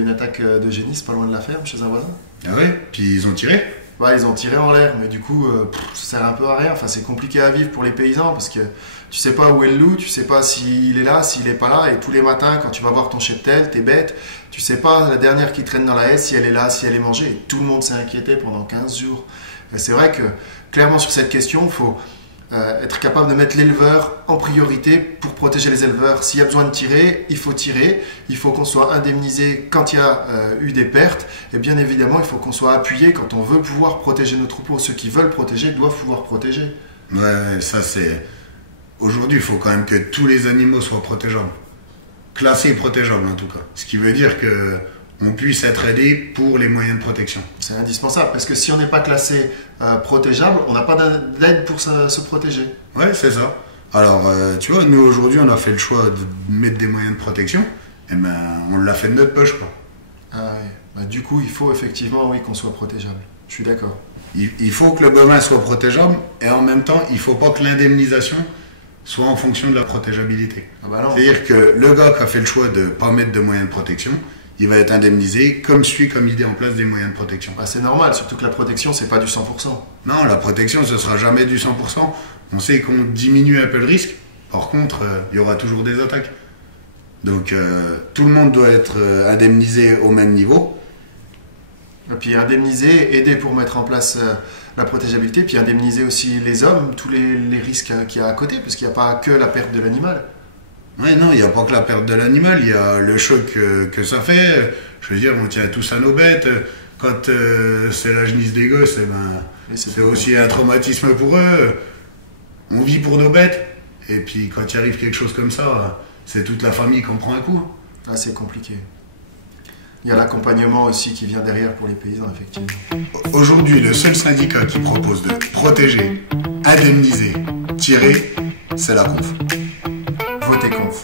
eu une attaque de génisses pas loin de la ferme, chez un voisin. Ah ouais? Puis ils ont tiré? Ouais, ils ont tiré en l'air, mais du coup, ça sert un peu à rien. Enfin, c'est compliqué à vivre pour les paysans parce que tu sais pas où est le loup, tu sais pas s'il est là, s'il est pas là. Et tous les matins, quand tu vas voir ton cheptel, tes bêtes, tu sais pas la dernière qui traîne dans la haie, si elle est là, si elle est mangée. Et tout le monde s'est inquiété pendant 15 jours. Et c'est vrai que, clairement, sur cette question, il faut être capable de mettre l'éleveur en priorité pour protéger les éleveurs. S'il y a besoin de tirer, il faut tirer. Il faut qu'on soit indemnisé quand il y a eu des pertes. Et bien évidemment, il faut qu'on soit appuyé quand on veut pouvoir protéger nos troupeaux. Ceux qui veulent protéger doivent pouvoir protéger. Ouais, ça c'est... Aujourd'hui, il faut quand même que tous les animaux soient protégeables. Classés et protégeables en tout cas. Ce qui veut dire que on puisse être aidé pour les moyens de protection. C'est indispensable, parce que si on n'est pas classé protégeable, on n'a pas d'aide pour se protéger. Ouais, c'est ça. Alors, tu vois, nous aujourd'hui, on a fait le choix de mettre des moyens de protection, et ben, on l'a fait de notre poche, quoi. Ah ouais. Bah, du coup, il faut effectivement, oui, qu'on soit protégeable. Je suis d'accord. Il faut que le bovin soit protégeable, et en même temps, il ne faut pas que l'indemnisation soit en fonction de la protégeabilité. Ah bah non. C'est-à-dire que le gars qui a fait le choix de ne pas mettre de moyens de protection, il va être indemnisé comme il met en place des moyens de protection. Bah, c'est normal, surtout que la protection, c'est pas du 100%. Non, la protection, ce sera jamais du 100%. On sait qu'on diminue un peu le risque. Par contre, il y aura toujours des attaques. Donc, tout le monde doit être indemnisé au même niveau. Et puis indemniser, aider pour mettre en place la protégeabilité, puis indemniser aussi les hommes, tous les risques qu'il y a à côté, parce qu'il n'y a pas que la perte de l'animal. Ouais, non, il n'y a pas que la perte de l'animal, il y a le choc que ça fait. Je veux dire, on tient tous à nos bêtes. Quand c'est la genisse des gosses, eh ben, c'est aussi un traumatisme pour eux. On vit pour nos bêtes. Et puis quand il arrive quelque chose comme ça, c'est toute la famille qui en prend un coup. Ah, c'est compliqué. Il y a l'accompagnement aussi qui vient derrière pour les paysans, effectivement. Aujourd'hui, le seul syndicat qui propose de protéger, indemniser, tirer, c'est la Conf. Votez conf.